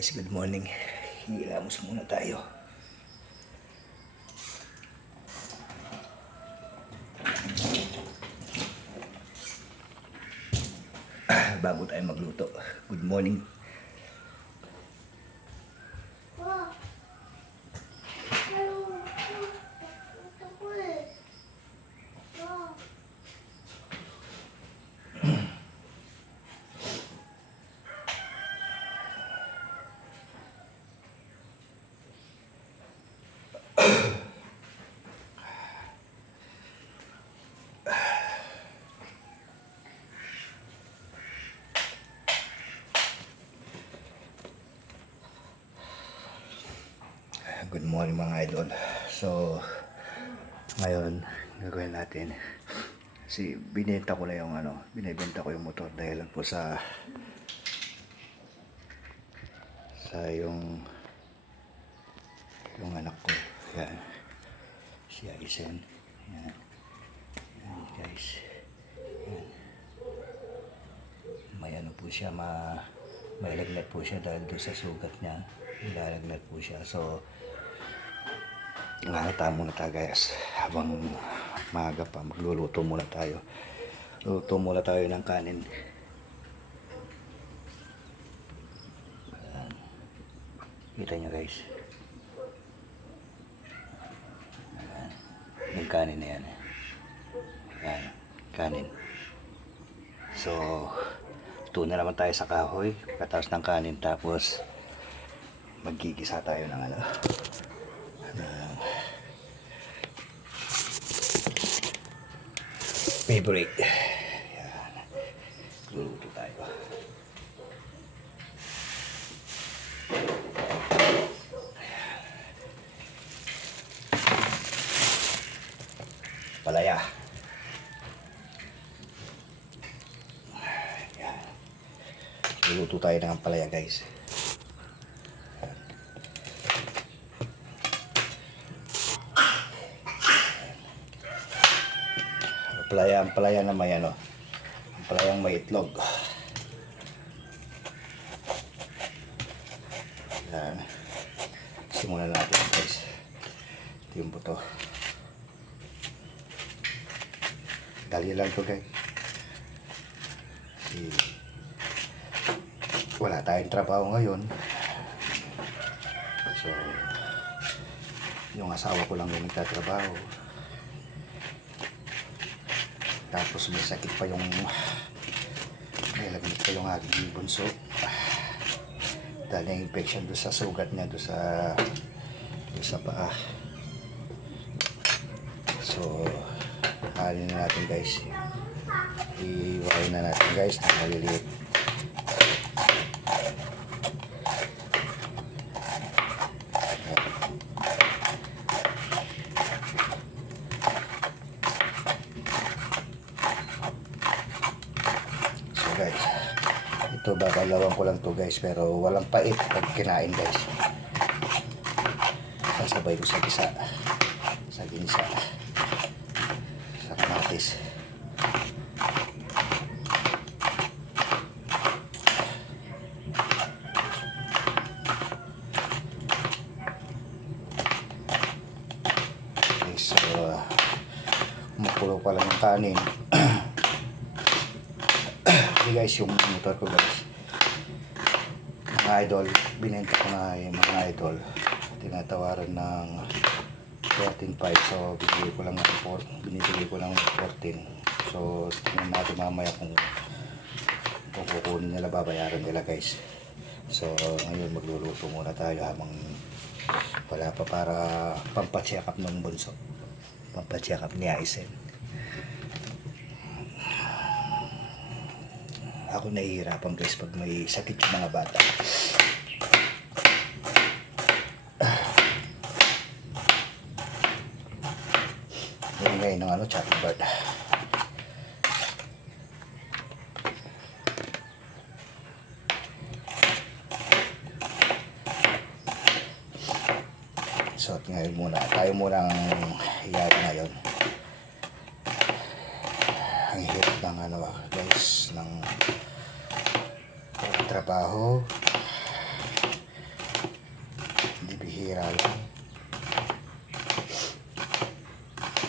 Guys, good morning. Hilamos muna tayo. Bago tayo magluto. Good morning. Good morning mga idol. So, ngayon, gagawin natin. Binenta ko na yung binibenta ko yung motor dahil lang po sa yung anak ko. Yan. Si Aisen. Yan. Yan guys. Yan. May po siya, may lagnat po siya dahil doon sa sugat niya. Nilalagnat po siya. So, nakita muna tayo guys. Habang maaga pa, magluluto muna tayo. Luto muna tayo ng kanin. Ayan. Kita nyo guys. Ayan. Yung kanin na yan. Ayan. Kanin. So, luto na naman tayo sa kahoy. Katapos ng kanin. Tapos, magigisa tayo ng favorite. Yan. Luluto tayo. Palaya. Yan. Luluto tayo ng palaya guys. Ang palaya na may ang palayang may itlog. Yan. Simulan natin guys. Ito yung buto. Dali lang to guys. Wala tayong trabaho ngayon. So, yung asawa ko lang yung nagtatrabaho. Tapos may sakit pa may lagnat pa yung aking bunso. Dahil yung infection doon sa sugat niya, doon sa paa. So, halin na natin guys. Iwain na natin guys na maliliit. Guys, ito babalawan ko lang to guys, pero walang pait pag kinain guys. Sasabay ko sa ginisa sa kamatis. Okay, so kumukulo pa lang yung kanin. Guys, yung motor ko guys, mga idol, binenta ko na yung mga idol, tinatawaran ng 13.5. So binibigay ko lang ng 14. So tingnan natin mamaya kung kukunin nila, babayaran nila guys. So ngayon magluluto muna tayo habang wala pa, para pampacheck up ng bunso, pampacheck up ni Aisen. Ako nahihirapan guys pag may sakit yung mga bata. Ingay ng chopping board. So ngayon tayo muna ang hiyari ngayon. Ang hirap ng guys, ng trabaho, bihira lang.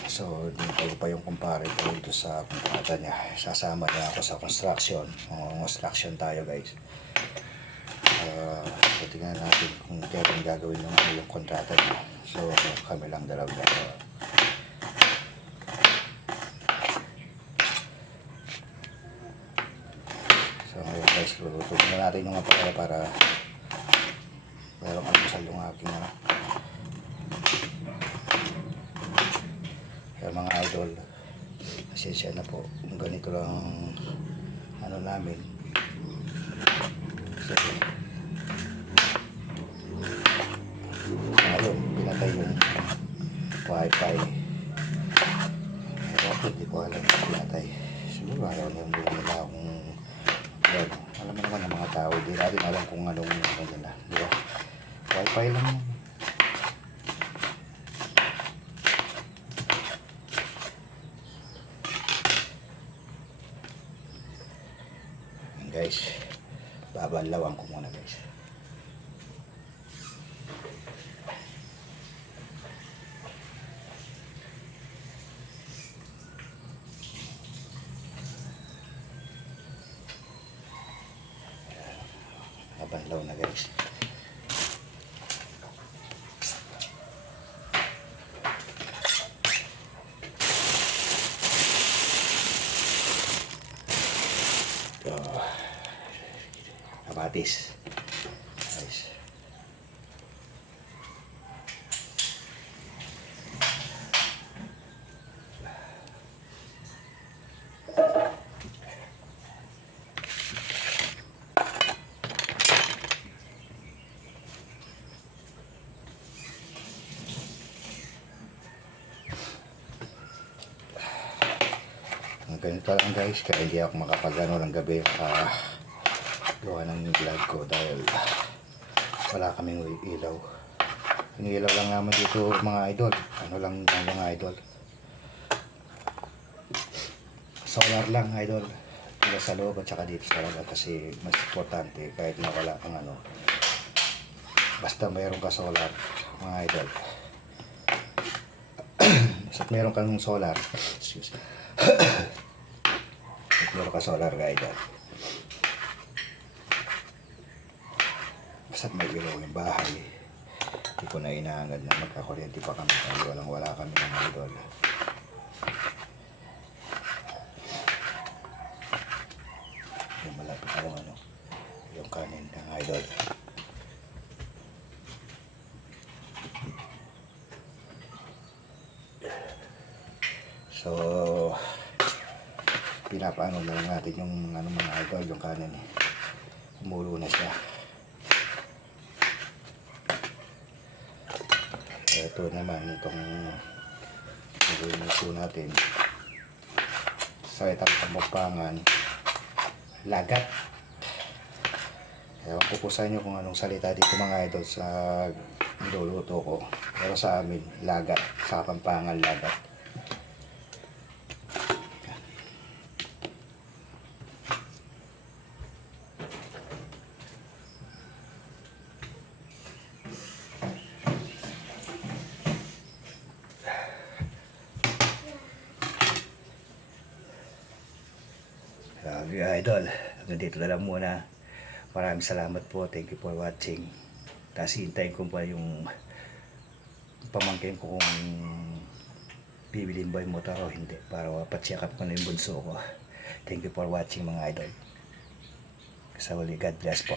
So, dito pa yung kumpare ko dito sa kontrata niya. Sasama niya ako sa construction. Construction tayo guys. So, tingnan natin kung kailan gagawin yung kontrata niya. So, kami lang dalawa. So, ngayon guys, luluto na natin yung apakaya para merong almusal yung aking kaya mga idol, pasensya na po kung ganito lang ano namin. So, ayun, pinatay yung wifi. Pero hindi ko alam yung pinatay. Siguro ayaw na yung nila akong yan. Alam mo naman ng mga tao, hindi natin alam kung anong nila, di ba? Wifi lang yun. Guys, babalawan ko muna guys. Babalaw na guys. Kamatis. Guys. Ganito lang guys, kaya hindi ako makapagano ng gabi gawa ng vlog ko dahil wala kaming ilaw. Yung ilaw lang naman dito mga idol, ano lang mga idol, solar lang idol, dito sa loob at saka dito sa labas kasi mas importante kahit na wala kang ano, basta mayroon ka solar mga idol. Basta mayroon kang solar, excuse me. Meron ka solar ka idol, basta't may ilaw yung bahay. Hindi ko na inaangad na magkakuryente pa kami dahil wala kami ng idol. Yung malapit na yung ano, yung kanin ng idol. So, pinapaano na lang natin yung ano mga idol, yung kanin. Kumulo na siya. Ito naman itong niluluto natin sa itang pambapangan, lagat. Ewan ko po sa inyo kung anong salita dito mga idol sa niluluto ko, pero sa amin lagat, sa Kapampangan lagat. Idol, hanggang dito na lang muna. Maraming salamat po. Thank you for watching. Tapos hintayin ko pa yung pamangkin ko kung bibilin ba yung motor o hindi para pa-check up ko na yung bunso ko. Thank you for watching mga idol. Sa uli, God bless po.